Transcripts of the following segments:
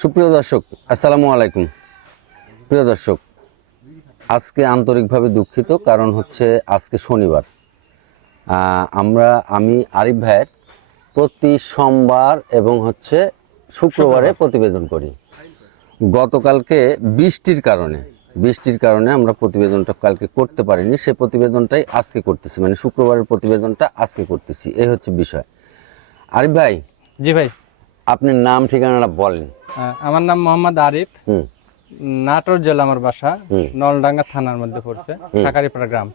সুপ্রিয় দর্শক আসসালামু আলাইকুম। প্রিয় দর্শক আজকে আন্তরিকভাবে দুঃখিত কারণ হচ্ছে আজকে শনিবার। আমরা আমি আরিফ ভাইয়ের প্রতি সোমবার এবং হচ্ছে শুক্রবারে প্রতিবেদন করি। গতকালকে বৃষ্টির কারণে বৃষ্টির কারণে আমরা প্রতিবেদনটা কালকে করতে পারিনি সেই প্রতিবেদনটাই আজকে করতেছি মানে শুক্রবারের প্রতিবেদনটা আজকে করতেছি এই হচ্ছে বিষয়। আরিফ ভাই জি ভাই। আপনি নাম ঠিকানাটা বলেন। আমার নাম মোহাম্মদ আরিফ। নাটোর জেলা আমার বাসা। নলডাঙ্গা থানার মধ্যে পড়ছে। সাকারিপাড়া গ্রাম।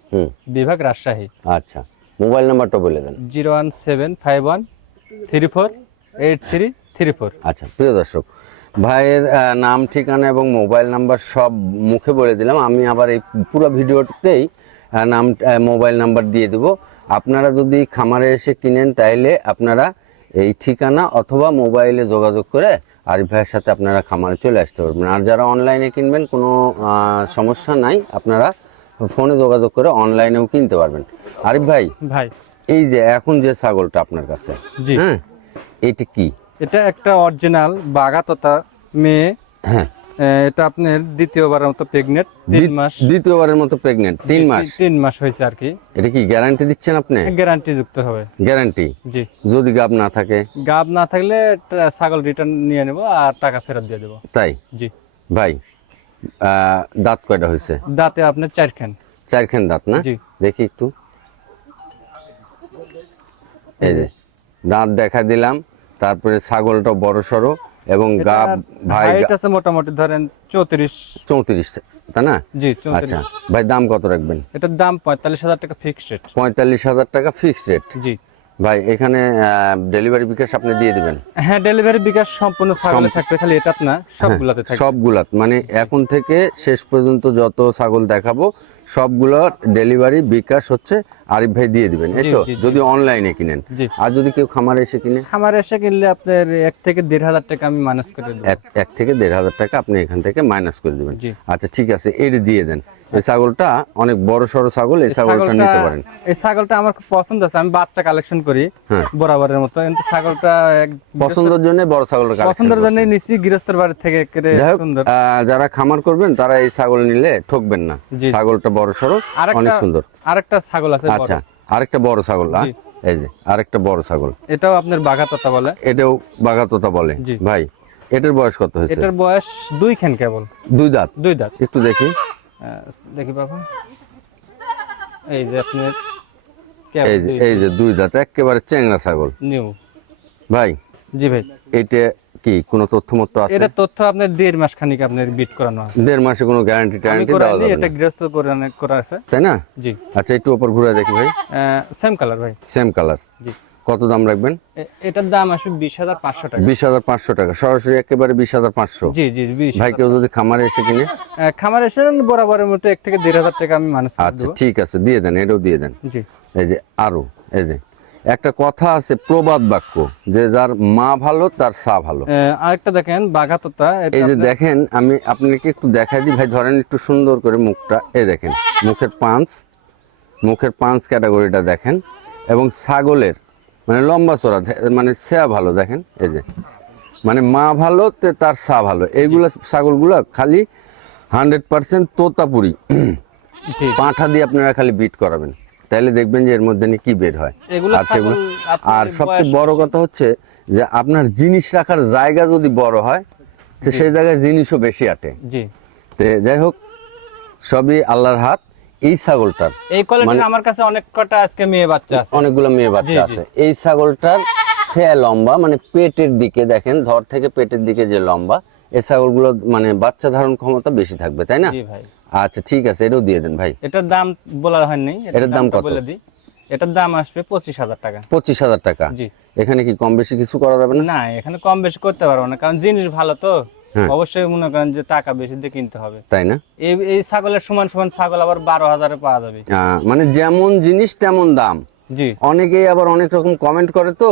বিভাগ রাজশাহী। আচ্ছা। মোবাইল নাম্বারটা বলে দেন। Zero one seven five one three four eight three three four. আচ্ছা প্রিয় দর্শক ভাইয়ের নাম ঠিকানা এবং মোবাইল নাম্বার সব মুখে বলে দিলাম। আমি আবার এই পুরো ভিডিওতেই নাম মোবাইল নাম্বার দিয়ে দেব। আপনারা যদি খামারে এসে কিনেন তাইলে আপনারা এই ঠিকানা অথবা মোবাইলে যোগাযোগ করে আরিফ ভাইয়ের সাথে আপনারা খামারে চলে আসতে পারবেন। আর যারা অনলাইনে কিনবেন কোনো সমস্যা নাই আপনারা ফোনে যোগাযোগ করে অনলাইনেও কিনতে পারবেন। আরিফ ভাই ভাই। এই যে এখন যে ছাগলটা আপনার কাছে হ্যাঁ এটা কি? এটা একটা অরিজিনাল বাগাততা মেয়ে হ্যাঁ। এটা আপনার দ্বিতীয়বারের মতো প্রেগনেন্ট তিন মাস। দ্বিতীয়বারের মতো প্রেগনেন্ট তিন মাস? তিন মাস হয়েছে আর কি। এটা কি গ্যারান্টি দিচ্ছেন আপনি? গ্যারান্টি যুক্ত হবে। গ্যারান্টি জি। যদি গাব না থাকে? গাব না থাকলে ছাগল রিটার্ন নিয়ে নেব আর টাকা ফেরত দিয়ে দেবো। তাই? জি। ভাই দাঁত কয়টা হয়েছে? দাঁতে আপনার চারখান। চারখান দাঁত না? জি। দেখি একটু। এই যে দাঁত দেখা দিলাম তারপরে ছাগলটা বড় সড়ো এবং গাব ভাই আছে মোটামুটি ধরেন চৌত্রিশ। চৌত্রিশ তাই না? জি আচ্ছা ভাই দাম কত রাখবেন? এটার দাম পঁয়তাল্লিশ হাজার টাকা ফিক্সড রেট পঁয়তাল্লিশ হাজার টাকা ফিক্সড রেট জি। ভাই এখানে ডেলিভারি বিকাশ আপনি দিয়ে দিবেন? হ্যাঁ ডেলিভারি বিকাশ সম্পূর্ণ ছাগলে থাকবে খালি এটা না সবগুলাতে থাকবে। সবগুলাত। মানে এখন থেকে শেষ পর্যন্ত যত ছাগল দেখাবো সবগুলো ডেলিভারি বিকাশ হচ্ছে আরিফ ভাই দিয়ে দিবেন এই তো। যদি অনলাইনে কিনেন। আর যদি কেউ খামারে এসে কিনে? খামারে এসে কিনলে আপনার এক থেকে দেড় হাজার টাকা আমি মাইনাস করে দেবো। এক এক থেকে দেড় হাজার টাকা আপনি এখান থেকে মাইনাস করে দিবেন। আচ্ছা ঠিক আছে এর দিয়ে দেন। এই ছাগলটা অনেক বড় সড়ো ছাগল এই ছাগলটা নিতে পারেন। এই ছাগলটা আমার খুব পছন্দ আছে আমি বাচ্চা কালেকশন করি হ্যাঁ। বরাবরের মতো। কিন্তু ছাগলটা এক- পছন্দের জন্য বড় ছাগলটা পছন্দের জন্য নিচ্ছি গৃহস্থের বাড়ি থেকে যারা খামার করবেন তারা এই ছাগল নিলে ঠকবেন না। ছাগলটা বড় সড়ো অনেক সুন্দর। আরেকটা ছাগল আছে। আচ্ছা আরেকটা বড় ছাগল না এই যে আরেকটা বড় ছাগল। এটাও আপনার বাঘা ততা বলে। এটাও বাগাতোতা বলে ভাই। এটার বয়স কত হয়েছে? এটার বয়স দুই খান কেবল। দুই দাঁত? দুই দাঁত। একটু দেখি। দেখি বাবা। এই যে আপনার এই যে এই যে দুই দাঁত একেবারে চেংড়া ছাগল। নিউ। ভাই জি ভাই। এটা কি কোনো তথ্য মতো আছে? এটা তথ্য আপনার দেড় মাস খানিক আপনার বিট করানো আছে। দেড় মাসে কোনো গ্যারান্টি ট্যারান্টি দেওয়া যাবে এটা গৃহস্থ করা আছে। তাই না? জি। আচ্ছা একটু ওপর ঘুরে দেখি ভাই। সেম কালার ভাই। সেম কালার জি। কত দাম রাখবেন? এটার দাম আসবে বিশ হাজার পাঁচশো টাকা। বিশ হাজার পাঁচশো টাকা। সরাসরি একেবারে বিশ হাজার পাঁচশো। জি জি ভাই কেউ যদি খামারে এসে কিনে? খামার এসে বরাবরের মতো এক থেকে দেড় হাজার টাকা আমি মানুষ আচ্ছা ঠিক আছে দিয়ে দেন এটাও দিয়ে দেন। জি। এই যে আরও এই যে একটা কথা আছে প্রবাদ বাক্য যে যার মা ভালো তার সা ভালো। আরেকটা দেখেন বাঘাততা এই যে দেখেন আমি আপনাকে একটু দেখাই দিই। ভাই ধরেন একটু সুন্দর করে মুখটা এ দেখেন মুখের পাঁচ মুখের পাঁচ ক্যাটাগরিটা দেখেন এবং ছাগলের মানে লম্বা ধে- মানে সেয়া ভালো দেখেন এই যে। মানে মা ভালো তে তার সা ভালো। এইগুলো ছাগলগুলো খালি হান্ড্রেড পার্সেন্ট তোতাপুরি। পাঁঠা দিয়ে আপনারা খালি বিট করাবেন। তাহলে দেখবেন যে এর মধ্যে কি বের হয়। আর সেগুলো আর সবচেয়ে বড় কথা হচ্ছে যে আপনার জিনিস রাখার জায়গা যদি বড় হয় তো সেই জায়গায় জিনিসও বেশি আটে। তে যাই হোক সবই আল্লাহর হাত এই ছাগলটার। এই কোয়ালিটির আমার কাছে অনেক কটা আজকে মেয়ে বাচ্চা আছে। অনেকগুলো মেয়ে বাচ্চা। আছে। এই ছাগলটার সে লম্বা মানে পেটের দিকে দেখেন ধর থেকে পেটের দিকে যে লম্বা এই ছাগলগুলো মানে বাচ্চা ধারণ ক্ষমতা বেশি থাকবে তাই না? ভাই। আচ্ছা ঠিক আছে এটাও দিয়ে দেন ভাই। এটার দাম বলা হয়নি এটার দাম কত? বলে দিই। এটার দাম আসবে পঁচিশ হাজার টাকা। পঁচিশ হাজার টাকা? জি। এখানে কি কম বেশি কিছু করা যাবে না? না এখানে কম বেশি করতে পারব না কারণ জিনিস ভালো তো। হ্যাঁ। অবশ্যই মনে করেন যে টাকা বেশি দিয়ে কিনতে হবে। তাই না? এই এই ছাগলের সমান সমান ছাগল আবার বারো হাজারে পাওয়া যাবে। মানে যেমন জিনিস তেমন দাম। জি। অনেকেই আবার অনেক রকম কমেন্ট করে তো।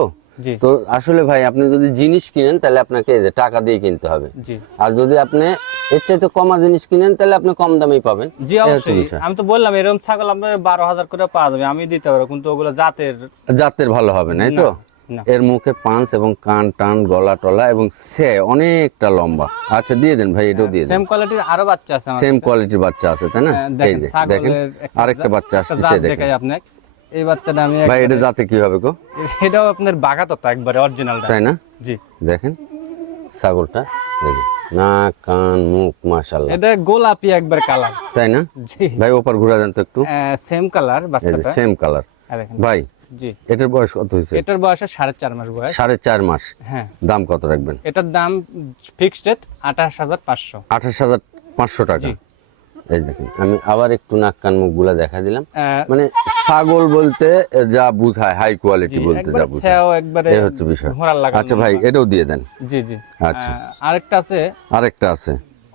তো আসলে ভাই আপনি যদি জিনিস কিনেন তাহলে আপনাকে এই যে টাকা দিয়ে কিনতে হবে। জি। আর যদি আপনি এর চাইতে কমা জিনিস কিনেন তাহলে আপনি কম দামেই পাবেন। জি অবশ্যই। আমি তো বললাম এরকম ছাগল আপনার বারো হাজার করে পাওয়া যাবে আমি দিতে পারব কিন্তু ওগুলো জাতের জাতের ভালো হবে না তো এর মুখে পাঁচ এবং কান টান গলা টলা এবং সে অনেকটা লম্বা। আচ্ছা দিয়ে দেন ভাই এটাও দিয়ে দেন। সেম কোয়ালিটির আরও বাচ্চা আছে সেম কোয়ালিটির বাচ্চা আছে তাই না? হ্যাঁ, এই দেখেন যে দেখেন আরেকটা বাচ্চা আসতেছে জাত দেখেন। আপনাকে। এই বাচ্চাটা আমি ভাই এটা যাতে কি হবে গো? এটাও আপনার বাগাতো একবারে অরিজিনালটা তাই না? জি। দেখেন ছাগলটা যে, নাক কান মুখ মাশাআল্লাহ। এটা গোলাপি একবার কালার। তাই না? জি। ভাই ওপর ঘুরা দেন তো একটু। সেম কালার বাচ্চাটা। সেম কালার ভাই জি। এটার বয়স কত হয়েছে? এটার বয়স সাড়ে চার মাস বয়স। সাড়ে চার মাস। হ্যাঁ। দাম কত রাখবেন? এটার দাম ফিক্সড আঠাশ হাজার পাঁচশো। আঠাশ হাজার পাঁচশো টাকা। এই দেখেন আমি আবার একটু নাক কান মুখগুলা দেখা দিলাম। মানে ছাগল বলতে যা বুঝায় হাই কোয়ালিটি বলতে একবারে যা বুঝায় এই হচ্ছে বিষয়। আচ্ছা ভাই এটাও দিয়ে দেন। জি জি। আচ্ছা। আরেকটা আছে। আরেকটা আছে।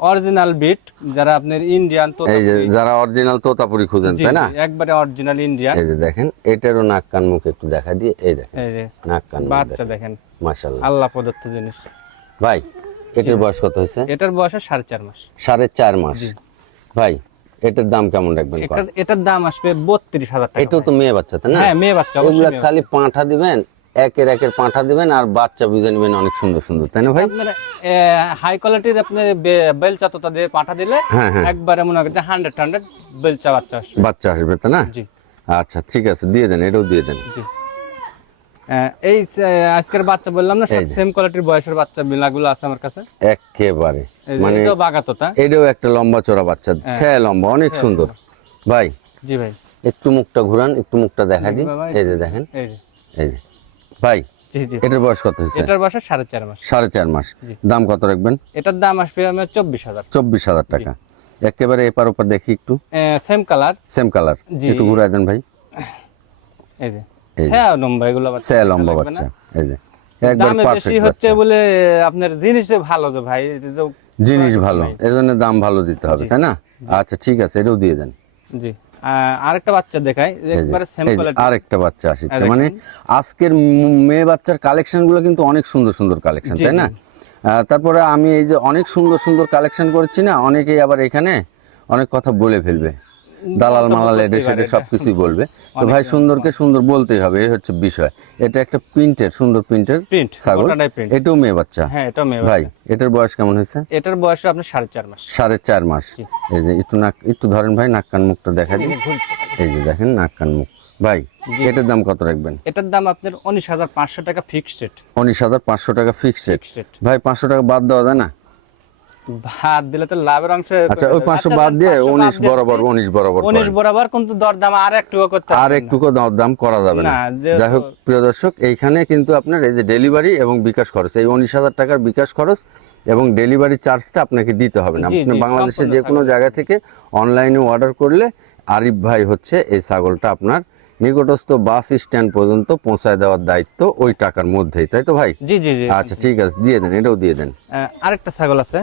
অরিজিনাল বিট যারা আপনার ইন্ডিয়ান তো এই যে যারা অরিজিনাল তোতাপুরি খুঁজেন তাই না? একবারে অরিজিনাল ইন্ডিয়ান এই যে দেখেন এটারও নাক কান মুখ একটু দেখা দিয়ে এই দেখেন এই যে নাক কান বাচ্চা দেখেন। মাশাল্লাহ আল্লাহ প্রদত্ত জিনিস। ভাই এটার বয়স কত হয়েছে? এটার বয়স সাড়ে চার মাস। সাড়ে চার মাস। ভাই এটার দাম কেমন রাখবেন এটার দাম আসবে বত্রিশ হাজার টাকা এটাও তো মেয়ে বাচ্চা তাই না? হ্যাঁ মেয়ে বাচ্চা মেয়ে খালি পাঁঠা দিবেন একের একের পাঁঠা দিবেন আর বাচ্চা বুঝে নেবেন অনেক সুন্দর সুন্দর তাই না ভাই? আপনার হাই কোয়ালিটির আপনার বে- বেলচা তোতা দিয়ে পাঠা দিলে হ্যাঁ হ্যাঁ। একবারে মনে করেন হান্ড্রেড হান্ড্রেড বেলচা বাচ্চা আসবে। বাচ্চা আসবে তাই না? জি। আচ্ছা ঠিক আছে দিয়ে দেন এটাও দিয়ে দেন। জি। এই আজকের বাচ্চা বললাম না সেম কোয়ালিটির বয়সের বাচ্চা বিলাগুলো আছে আমার কাছে। একেবারে। মানে এটাও বাগাতোতা এটাও একটা লম্বা চড়া বাচ্চা। ছ্যা লম্বা অনেক সুন্দর। ভাই জি ভাই। একটু মুখটা ঘুরান একটু মুখটা দেখা দিন। এই যে দেখেন। এই যে। ভাই এটার বয়স কত হয়েছে? এটার বয়স সাড়ে চার মাস। সাড়ে চার মাস। দাম কত রাখবেন? এটার দাম আসবে আমার চব্বিশ হাজার। চব্বিশ হাজার টাকা। একেবারে এপার ওপার দেখি একটু। সেম কালার সেম কালার একটু ঘুরাই দেন ভাই। এই যে। হ্যাঁ লম্বা এগুলো বাচ্চা লম্বা বাচ্চা এই যে। একবার পারফেক্ট হচ্ছে বলে আপনার জিনিসে ভালো তো ভাই জিনিস ভালো এজন্য দাম ভালো দিতে হবে তাই না? আচ্ছা ঠিক আছে এটাও দিয়ে দেন। জি। আরেকটা বাচ্চা দেখাই একবারে আরেকটা আসছে। মানে আজকের মেয়ে বাচ্চার কালেকশনগুলো কিন্তু অনেক সুন্দর সুন্দর কালেকশন তাই না? তারপরে আমি এই যে অনেক সুন্দর সুন্দর কালেকশন করেছি না অনেকেই আবার এখানে অনেক কথা বলে ফেলবে। দালাল মালাল এডে সেটে সবকিছুই বলবে। তো ভাই সুন্দরকে সুন্দর বলতেই হবে এই হচ্ছে বিষয়। এটা একটা প্রিন্টের সুন্দর প্রিন্টের প্রিন্ট ছাগল। এটাও মেয়ে বাচ্চা। হ্যাঁ এটা মেয়ে ভাই এটার বয়স কেমন হয়েছে? এটার বয়স আপনার সাড়ে চার মাস। সাড়ে চার মাস। এই যে একটু নাক একটু ধরেন ভাই নাক কান মুখটা দেখা দিন এই যে দেখেন নাক কান মুখ। ভাই এটার দাম কত রাখবেন? এটার দাম আপনার উনিশ হাজার পাঁচশো টাকা ফিক্সড রেট উনিশ হাজার পাঁচশো টাকা ফিক্সড ফিক্সড রেট ভাই পাঁচশো টাকা বাদ দেওয়া যায় না? ভাত দিলে তো লাভের অংশ আচ্ছা ওই পাঁচশো বাদ দিয়ে উনিশ বরাবর উনিশ বরাবর উনিশ। বরাবর কিন্তু দরদাম আর একটু করতে আর হবে না। একটুকু দাম করা যাবে না। যাই হোক প্রিয় দর্শক এইখানে কিন্তু আপনার এই যে ডেলিভারি এবং বিকাশ খরচ এই উনিশ হাজার টাকার বিকাশ খরচ এবং ডেলিভারি চার্জটা আপনাকে দিতে হবে না। আপনি বাংলাদেশের যে কোনো জায়গা থেকে অনলাইনে অর্ডার করলে আরিফ ভাই হচ্ছে এই ছাগলটা আপনার নিকটস্থ বাস স্ট্যান্ড পর্যন্ত পৌঁছায় দেওয়ার দায়িত্ব ওই টাকার মধ্যেই তাই তো ভাই? জি জি জি। আচ্ছা ঠিক আছে দিয়ে দেন এটাও দিয়ে দেন। আরেকটা ছাগল আছে।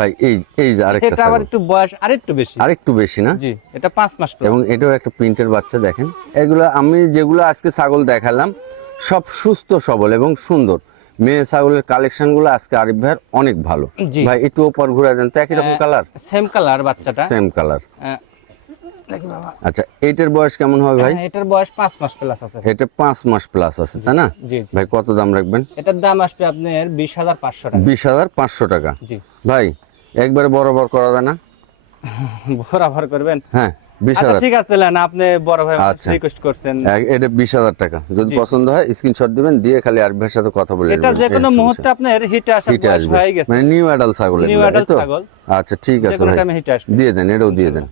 ভাই এই এই যে আরেকটা এটা আবার একটু বয়স আরেকটু বেশি। আরেকটু বেশি না? জি এটা পাঁচ মাস এবং এটাও একটা প্রিন্টের বাচ্চা দেখেন। এগুলো আমি যেগুলো আজকে ছাগল দেখালাম সব সুস্থ সবল এবং সুন্দর। মেয়ে ছাগলের কালেকশনগুলো আজকে আরিফ ভাইয়ের অনেক ভালো। ভাই একটু ওপর ঘুরে দেন তো একই রকম কালার সেম কালার বাচ্চাটা। সেম কালার দেখি বাবা। আচ্ছা এইটার বয়স কেমন হবে ভাই? হ্যাঁ, এটার বয়স পাঁচ মাস প্লাস আছে। এটা পাঁচ মাস প্লাস আছে তাই না? জি ভাই কত দাম রাখবেন? এটার দাম আসবে আপনার বিশ হাজার পাঁচশো টাকা। বিশ হাজার পাঁচশো টাকা? জি। ভাই একবারে বরাবর করা যায় না? বরাবর করবেন? হ্যাঁ আচ্ছা ঠিক আছে লেন আপনি বড় ভাই আচ্ছা। রিকোয়েস্ট করছেন। এটা বিশ হাজার টাকা। যদি পছন্দ হয় স্ক্রিনশট দিবেন দিয়ে খালি ভাইয়ের সাথে কথা বলে এটা নেবেন। যে কোনো মুহূর্তে আপনার হিটে হয়ে গেছে। মানে নিউ ছাগল নিউ? ছাগল। আচ্ছা ঠিক আছে ভাই। দিয়ে দেন এটাও দিয়ে দেন।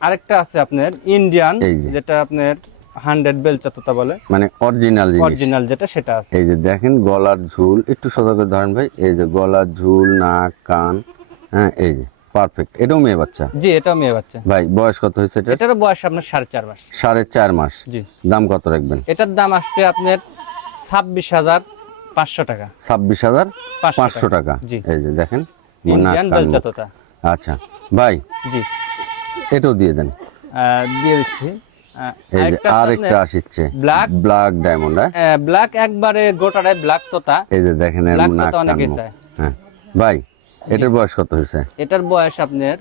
আরেকটা আছে আপনার ইন্ডিয়ান। যেটা আপনার হান্ড্রেড বেল চতুর্থ বলে। মানে অরিজিনাল অরিজিনাল যেটা সেটা আছে। এই যে দেখেন গলার ঝুল একটু করে ধরেন ভাই এই যে গলার ঝুল নাক কান হ্যাঁ এই যে পারফেক্ট এটাও মেয়ে বাচ্চা? জি এটাও মেয়ে বাচ্চা। ভাই বয়স কত হয়েছে এটা? এটারও বয়স আপনার সাড়ে চার মাস। সাড়ে চার মাস। জি। দাম কত রাখবেন? এটার দাম আসবে আপনার ছাব্বিশ হাজার পাঁচশো টাকা। ছাব্বিশ হাজার পাঁচশো টাকা। জি। এই যে দেখেন। আচ্ছা। ভাই জি। এটাও দিয়ে দেন। দিয়ে দিচ্ছি। আসছে। ব্ল্যাক ডায়মন্ড হ্যাঁ? ব্ল্যাক একবারে ব্ল্যাক তোতা। এই যে দেখেন মুখ। হ্যাঁ। ভাই এটার বয়স কত হয়েছে? এটার বয়স আপনার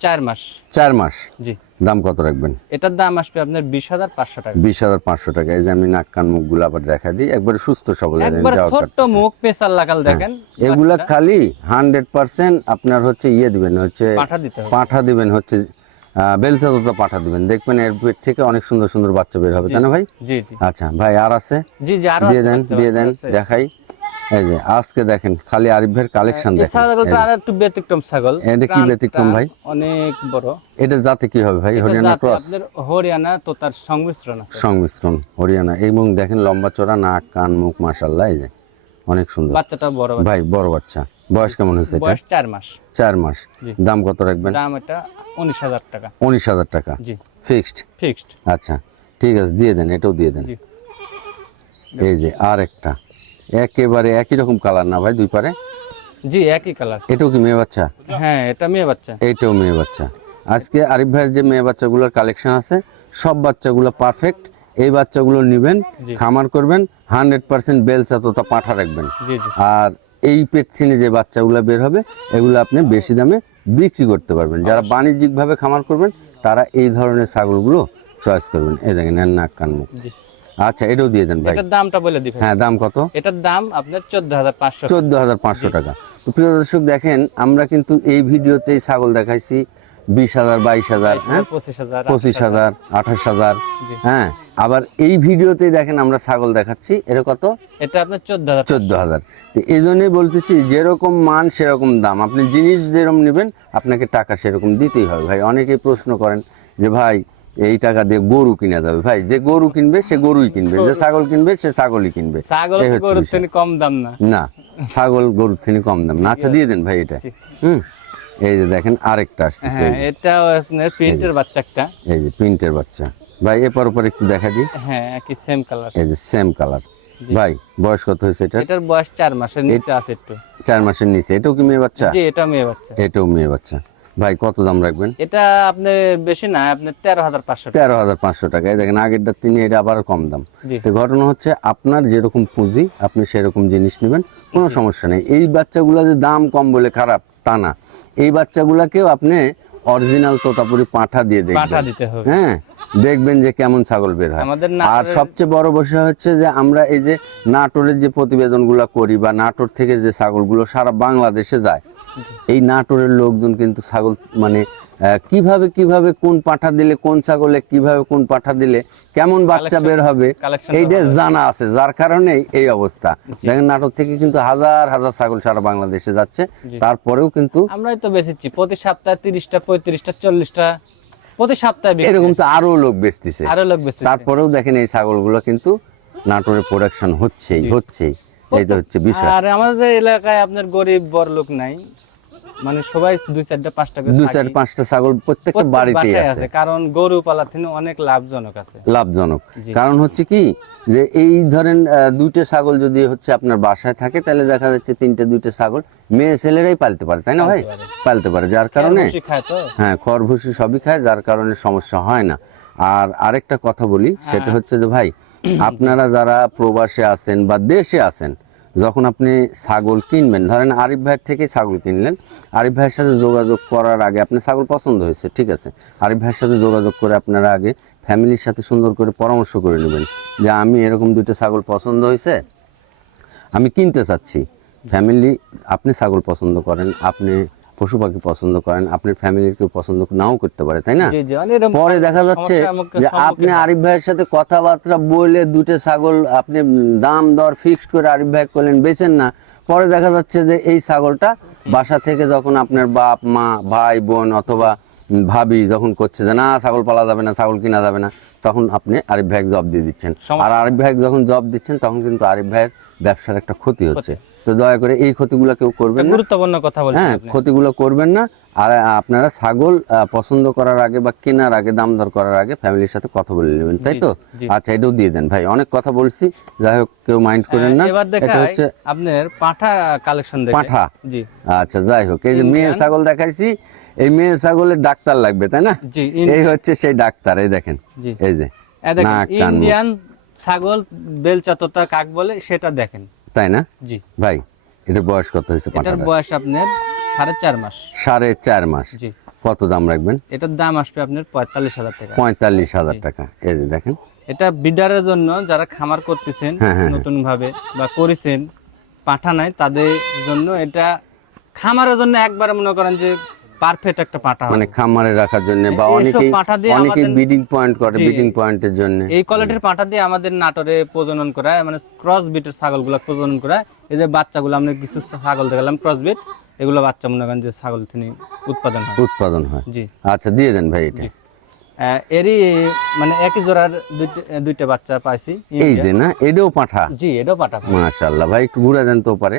চার মাস। চার মাস? জি। দাম কত রাখবেন? এটার দাম আসবে আপনার বিশ হাজার পাঁচশো টাকা। বিশ হাজার পাঁচশো টাকা। এই যে আমি নাক কান মুখগুলো আবার দেখা দিই। একবারে সুস্থ সবল একবার যাওয়া ছোট্ট মুখ পেশার লাগাল দেখেন। এগুলা খালি হান্ড্রেড পার্সেন্ট আপনার হচ্ছে ইয়ে দিবেন হচ্ছে পাঠা দিতে পাঠা দিবেন হচ্ছে বেলসা পাঠা দিবেন। দেখবেন এর পেট থেকে অনেক সুন্দর সুন্দর বাচ্চা বের হবে তাই না ভাই? জি জি। আচ্ছা ভাই আর আছে? জি জি আরও দিয়ে দেন দিয়ে দেন দেখাই। এই যে আজকে দেখেন খালি আরিফ ভাইয়ের কালেকশন দেখেন। ছাগলটা আর একটু ব্যতিক্রম ছাগল। এটা কি ব্যতিক্রম ভাই? অনেক বড়। এটা জাতে কি হবে ভাই? হরিয়ানা ক্রস? হরিয়ানা তো তার সংমিশ্রণ সংমিশ্রণ হরিয়ানা। এবং দেখেন লম্বা চড়া নাক কান মুখ মাশাল্লাহ এই যে। অনেক সুন্দর। বাচ্চাটা বড় ভাই বড় বাচ্চা। বয়স কেমন হয়েছে এটা? বয়স চার মাস। মাস। দাম কত রাখবেন? দাম এটা উনিশ হাজার টাকা। উনিশ হাজার টাকা। জি। ফিক্সড? ফিক্সড। আচ্ছা ঠিক আছে দিয়ে দেন এটাও দিয়ে দেন। এই যে আর একটা একেবারে একই রকম কালার না ভাই দুই পারে? জি একই কালার। এটাও কি মেয়ে বাচ্চা? হ্যাঁ এটা মেয়ে বাচ্চা। এটাও মেয়ে বাচ্চা। আজকে আরিফ ভাইয়ের যে মেয়ে বাচ্চাগুলোর কালেকশন আছে সব বাচ্চাগুলো পারফেক্ট। এই বাচ্চাগুলো নেবেন খামার করবেন হান্ড্রেড পার্সেন্ট বেলচা তোতা পাঠা রাখবেন। আর এই পেট ছিনে যে বাচ্চাগুলো বের হবে এগুলো আপনি বেশি দামে বিক্রি করতে পারবেন। যারা বাণিজ্যিকভাবে খামার করবেন তারা এই ধরনের ছাগলগুলো চয়েস করবেন। এই দেখেন এর নাক কান মুখ। আচ্ছা এটাও দিয়ে দেন ভাই। এটার দামটা বলে দিবেন হ্যাঁ দাম কত? এটার দাম আপনার চোদ্দ হাজার পাঁচশো চোদ্দ হাজার পাঁচশো টাকা। তো প্রিয় দর্শক দেখেন আমরা কিন্তু এই ভিডিওতেই ছাগল দেখাইছি বিশ হাজার বাইশ হাজার হ্যাঁ? পঁচিশ হাজার পঁচিশ হাজার আঠাশ হাজার। হ্যাঁ? আবার এই ভিডিওতে দেখেন আমরা ছাগল দেখাচ্ছি। এটা কত? এটা আপনার চোদ্দ হাজার চোদ্দ হাজার। তো এই জন্যই বলতেছি যেরকম মান সেরকম দাম। আপনি জিনিস যেরকম নেবেন আপনাকে টাকা সেরকম দিতেই হবে। ভাই অনেকেই প্রশ্ন করেন যে ভাই এই টাকা দিয়ে গরু কিনা যাবে? ভাই যে গরু কিনবে সে গরুই কিনবে। যে ছাগল কিনবে সে ছাগলই কিনবে। কম দাম না। না ছাগল গরুর থেকে কম দাম না। আচ্ছা দিয়ে দেন ভাই এটা। হুম? এই যে দেখেন আরেকটা আসতেছে। হ্যাঁ আপনার প্রিন্টের বাচ্চা একটা। এই যে প্রিন্টের বাচ্চা। ভাই এরপর পর একটু দেখা দিই। হ্যাঁ একই সেম কালার এই যে সেম কালার ভাই বয়স কত হয়েছে এটা এটার বয়স চার মাসের নিচে আছে একটু। চার মাসের নিচে। এটাও কি মেয়ে বাচ্চা? জি এটা মেয়ে বাচ্চা। এটাও মেয়ে বাচ্চা। ভাই কত দাম রাখবেন? এটা আপনার বেশি না আপনার তেরো হাজার পাঁচশো টাকা। তেরো হাজার পাঁচশো টাকা। এই দেখেন আগেরটা তিনি এটা আবার কম দাম। তো ঘটনা হচ্ছে আপনার যেরকম পুঁজি আপনি সেরকম জিনিস নেবেন কোনো সমস্যা নেই। এই বাচ্চাগুলো যে দাম কম বলে খারাপ তা না। এই বাচ্চাগুলাকেও আপনি অরিজিনাল তোতাপুরি পাঁঠা দিয়ে পাঠা দেখবেন দিতে হবে। হ্যাঁ দেখবেন যে কেমন ছাগল বের হয়। আর সবচেয়ে বড় বিষয় হচ্ছে যে আমরা এই যে নাটোরের যে প্রতিবেদনগুলো করি বা নাটোর থেকে যে ছাগলগুলো সারা বাংলাদেশে যায় এই নাটোরের লোকজন কিন্তু ছাগল মানে কীভাবে কীভাবে কোন পাঠা দিলে কোন ছাগলে কীভাবে কোন পাঠা দিলে কেমন বাচ্চা বের হবে এইটা জানা আছে যার কারণে এই অবস্থা। দেখেন নাটোর থেকে কিন্তু হাজার হাজার ছাগল সারা বাংলাদেশে যাচ্ছে তারপরেও কিন্তু আমরাই তো বেচেছি প্রতি সপ্তাহে তিরিশটা পঁয়ত্রিশটা চল্লিশটা প্রতি সপ্তাহে এরকম তো আরও লোক বেচতেছে। আরও লোক বেচতেছে। তারপরেও দেখেন এই ছাগলগুলো কিন্তু নাটোরে প্রোডাকশন হচ্ছেই হচ্ছেই। এই তো হচ্ছে বিষয়। আর আমাদের এলাকায় আপনার গরিব বড় লোক নাই। মানে সবাই দুই চারটা পাঁচটা দুই ছাগল চার পাঁচটা ছাগল প্রত্যেকটা বাসায় আছে। কারণ গরু পালা থেকে অনেক লাভজনক আছে। লাভজনক। কারণ হচ্ছে কি যে এই ধরেন দুইটা ছাগল যদি হচ্ছে আপনার বাসায় থাকে তাহলে দেখা যাচ্ছে তিনটে দুইটা ছাগল মেয়ে ছেলেরাই পালতে পারে তাই না ভাই? পালতে পারে। যার কারণে হ্যাঁ খড় ভুসি সবই খায় যার কারণে সমস্যা হয় না। আর আরেকটা কথা বলি সেটা হ্যাঁ। হচ্ছে যে ভাই আপনারা যারা প্রবাসে আছেন বা দেশে আছেন যখন আপনি ছাগল কিনবেন, ধরেন আরিফ ভাইয়ের থেকে ছাগল কিনলেন, আরিফ ভাইয়ের সাথে যোগাযোগ করার আগে আপনার ছাগল পছন্দ হয়েছে, ঠিক আছে? আরিফ ভাইয়ের সাথে যোগাযোগ করে আপনারা আগে ফ্যামিলির সাথে সুন্দর করে পরামর্শ করে নেবেন যে আমি এরকম দুইটা ছাগল পছন্দ হয়েছে, আমি কিনতে চাচ্ছি। ফ্যামিলি আপনি ছাগল পছন্দ করেন, আপনি পশু পাখি পছন্দ করেন আপনার ফ্যামিলির কেউ পছন্দ নাও করতে পারে তাই না? পরে দেখা যাচ্ছে যে আপনি আরিফ ভাইয়ের সাথে কথাবার্তা বলে দুটো ছাগল আপনি দাম দর ফিক্সড করে আরিফ ভাই করলেন বেচেন না। পরে দেখা যাচ্ছে যে এই ছাগলটা বাসা থেকে যখন আপনার বাপ মা ভাই বোন অথবা ভাবি যখন করছে যে না ছাগল পালা যাবে না ছাগল কিনা যাবে না তখন আপনি আরিফ ভাইকে জব দিয়ে দিচ্ছেন। আর আরিফ ভাইকে যখন জব দিচ্ছেন তখন কিন্তু আরিফ ভাইয়ের ব্যবসার একটা ক্ষতি হচ্ছে। তো দয়া করে এই ক্ষতিগুলো কেউ করবেন না। গুরুত্বপূর্ণ কথা বলছেন হ্যাঁ ক্ষতিগুলো করবেন না। আর আপনারা ছাগল পছন্দ করার আগে বা কেনার আগে দাম দর করার আগে ফ্যামিলির সাথে কথা বলে নেবেন তাই তো? আচ্ছা এটাও দিয়ে দেন। ভাই অনেক কথা বলছি। যাই হোক কেউ মাইন্ড করেন না। এটা হচ্ছে আপনার পাঠা কালেকশন দেখে। পাঁঠা। জি। আচ্ছা যাই হোক এই যে মেয়ে ছাগল দেখাইছি। এই মেয়ে ছাগলের ডাক্তার লাগবে তাই না? জি এই হচ্ছে সেই ডাক্তার এই দেখেন। জি। এই যে দেখেন, ইন্ডিয়ান ছাগল বেলচাততা কাক বলে সেটা দেখেন। তাই না? জি। ভাই এটা বয়স কত হয়েছে এটার বয়স আপনার সাড়ে চার মাস। সাড়ে চার মাস। জি। কত দাম রাখবেন? এটার দাম আসবে আপনার পঁয়তাল্লিশ হাজার টাকা। পঁয়তাল্লিশ হাজার টাকা। এই যে দেখেন। এটা বিডারের জন্য যারা খামার করতেছেন হ্যাঁ, হ্যাঁ, নতুন ভাবে বা করেছেন পাঠা নাই তাদের জন্য এটা খামারের জন্য একবার মনে করেন যে পারফেক্ট একটা হবে। মানে খামারে রাখার জন্য বা অনেকেই আমাদের- ব্রিডিং পয়েন্ট করে ব্রিডিং পয়েন্টের জন্য। এই কোয়ালিটির পাঠা দিয়ে আমাদের নাটোরে প্রজনন করা মানে ক্রস বিটের ছাগলগুলো প্রজনন করা এই যে বাচ্চাগুলো আমরা কিছু ছাগল দেখালাম ক্রস বিট এগুলো বাচ্চা মনে করেন যে ছাগল থেকে উৎপাদন হয়। উৎপাদন হয়। জি। আচ্ছা দিয়ে দেন ভাই এটা। এরই মানে একই জোড়ার দুইটা বাচ্চা পাইছি এই যে না এটাও পাঠা। জি এটাও পাঠা। মাশাআল্লাহ ভাই একটু ঘুরে দেন তো পারে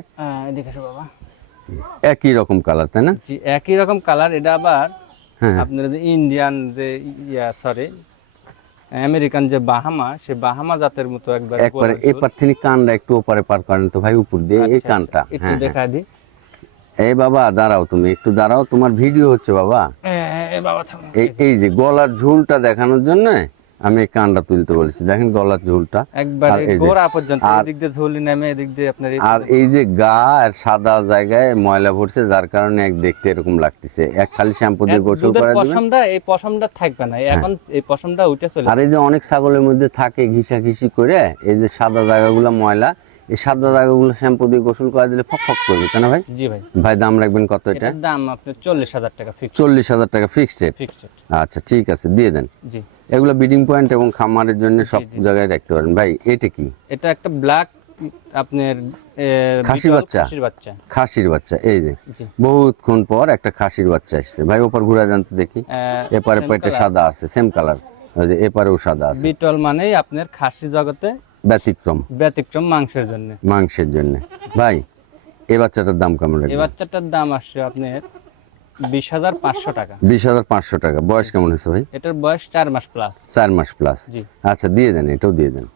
এদিকে বাবা। একই রকম কালার তাই না? জি একই রকম কালার এটা আবার হ্যাঁ। আপনার যে ইন্ডিয়ান যে ইয়া সরি আমেরিকান যে বাহামা সে বাহামা জাতের মতো একবার একবারে এপার থেকে কানটা একটু ওপারে পার করেন তো ভাই উপর দিয়ে এই কানটা আচ্ছা, একটু হ্যাঁ দেখা দিই এই বাবা দাঁড়াও তুমি একটু দাঁড়াও তোমার ভিডিও হচ্ছে বাবা। এই যে গলার ঝুলটা দেখানোর জন্য আমি কানটা তুলতে বলেছি। দেখেন গলার ঝুলটা। একবার আর এই যে- গোড়া পর্যন্ত এদিক দিয়ে ঝুলি নামে এদিক দিয়ে আপনার আর এই যে গা আর সাদা জায়গায় ময়লা ভরছে যার কারণে এক দেখতে এরকম লাগতেছে। এক খালি শ্যাম্পু দিয়ে গোসল করে দিবেন? পশমটা এই পশমটা থাকবে না। এখন এই পশমটা উঠে চলে আর এই যে অনেক ছাগলের মধ্যে থাকে ঘিসা ঘিসি করে এই যে সাদা জায়গাগুলো ময়লা এই সাদা জায়গাগুলো শ্যাম্পু দিয়ে গোসল করে দিলে ফক ফক করবে কেন ভাই? জি ভাই। ভাই দাম রাখবেন কত এটা? দাম আপনার চল্লিশ হাজার টাকা ফিক্স চল্লিশ হাজার টাকা ফিক্সড ফিক্সড আচ্ছা ঠিক আছে দিয়ে দেন। জি। এগুলো বিডিং পয়েন্ট এবং খামারের জন্য সব জায়গায় রাখতে পারেন। ভাই এটা কি? এটা একটা ব্ল্যাক আপনার খাসি বাচ্চা? খাসির বাচ্চা। খাসির বাচ্চা এই যে। জি। বহুতক্ষণ পর একটা খাসির বাচ্চা এসছে। ভাই ওপর ঘুরে যান তো দেখি। এপারে পেটে সাদা আছে সেম কালার ওই যে এপারেও সাদা আছে। বিটল মানেই আপনার খাসি জগতে ব্যতিক্রম। ব্যতিক্রম মাংসের জন্য। মাংসের জন্য। ভাই এই বাচ্চাটার দাম কেমন এই বাচ্চাটার দাম আসছে আপনার বিশ হাজার পাঁচশো টাকা। বিশ হাজার পাঁচশো টাকা। বয়স কেমন হয়েছে ভাই? এটার বয়স চার মাস প্লাস চার মাস প্লাস আচ্ছা দিয়ে দেন এটাও দিয়ে দেন।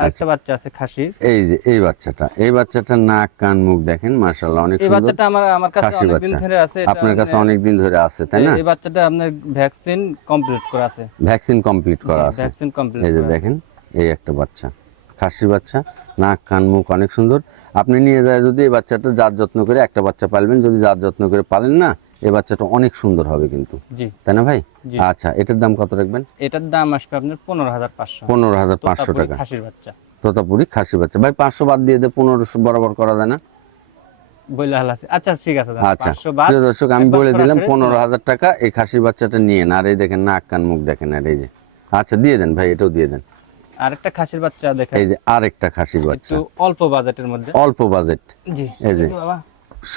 আরেকটা বাচ্চা আছে খাসির এই যে এই বাচ্চাটা এই বাচ্চাটার নাক কান মুখ দেখেন মাশাল্লাহ অনেক এই বাচ্চাটা আমার আমার কাছে খাসি অনেকদিন ধরে আছে আপনার কাছে অনেক দিন ধরে আছে তাই না? এই বাচ্চাটা আপনার ভ্যাকসিন কমপ্লিট করা আছে। ভ্যাকসিন কমপ্লিট করা আছে। ভ্যাকসিন কমপ্লিট এই যে দেখেন এই একটা বাচ্চা। খাসি বাচ্চা নাক কান মুখ অনেক সুন্দর। আপনি নিয়ে যায় যদি এই বাচ্চাটা জাত যত্ন করে একটা বাচ্চা পালবেন যদি জাত যত্ন করে পালেন না এই বাচ্চাটা অনেক সুন্দর হবে কিন্তু। তাই না ভাই? আচ্ছা এটার দাম কত রাখবেন? এটার দাম আসবে আপনার পনেরো হাজার পাঁচশো। পনেরো হাজার পাঁচশো টাকা। খাসির বাচ্চা। তোতাপুরি খাসি বাচ্চা। ভাই পাঁচশো বাদ দিয়ে দে পনেরোশো বরাবর করা যায় না? আচ্ছা ঠিক আছে আচ্ছা। প্রিয় দর্শক আমি বলে দিলাম পনেরো হাজার টাকা এই খাসির বাচ্চাটা নিয়ে আর এই দেখেন নাক কান মুখ দেখেন আর এই যে। আচ্ছা দিয়ে দেন ভাই এটাও দিয়ে দেন। আরেকটা খাসির বাচ্চা দেখেন এই যে আরেকটা খাসির বাচ্চা। অল্প বাজেটের মধ্যে। অল্প বাজেট। জি। এই যে।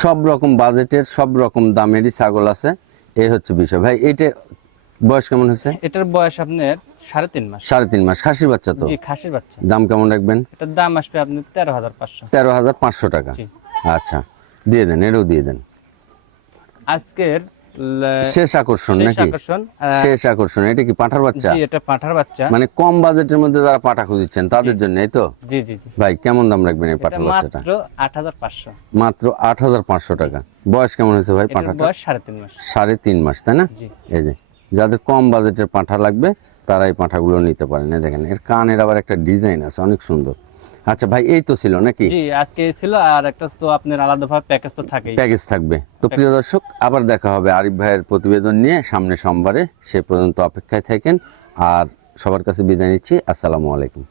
সব রকম বাজেটের সব রকম দামেরই ছাগল আছে। এই হচ্ছে বিষয়। ভাই এটা বয়স কেমন হয়েছে? এটার বয়স আপনার সাড়ে তিন মাস। সাড়ে তিন মাস। খাসির বাচ্চা তো? খাসির বাচ্চা। দাম কেমন রাখবেন? এটার দাম আসবে আপনার তেরো হাজার পাঁচশো। তেরো হাজার পাঁচশো টাকা। আচ্ছা। দিয়ে দেন এটাও দিয়ে দেন। আজকের শেষ আকর্ষণ নাকি? শেষ আকর্ষণ এটা কি পাঠার বাচ্চা? এটা পাঠার বাচ্চা। মানে কম বাজেটের মধ্যে যারা পাঠা খুঁজছেন তাদের জন্য এই তো? জি জি ভাই কেমন দাম রাখবেন এই পাঠার বাচ্চাটা? মাত্র আট হাজার পাঁচশো। টাকা। বয়স কেমন হয়েছে ভাই পাঠাটা? বয়স সাড়ে তিন মাস। সাড়ে তিন মাস তাই না? এই যে যাদের কম বাজেটের পাঁঠা লাগবে তারা এই পাঁঠাগুলো নিতে পারেন। দেখেন এর কানের আবার একটা ডিজাইন আছে অনেক সুন্দর। আচ্ছা ভাই এই তো ছিল নাকি? জি আজকে ছিল আর একটা তো আপনার আলাদাভাবে প্যাকেজ তো থাকেই। প্যাকেজ থাকবে। তো প্রিয় দর্শক আবার দেখা হবে আরিফ ভাইয়ের প্রতিবেদন নিয়ে সামনে সোমবারে। সে পর্যন্ত অপেক্ষায় থাকেন আর সবার কাছে বিদায় নিচ্ছি। আসসালামু আলাইকুম।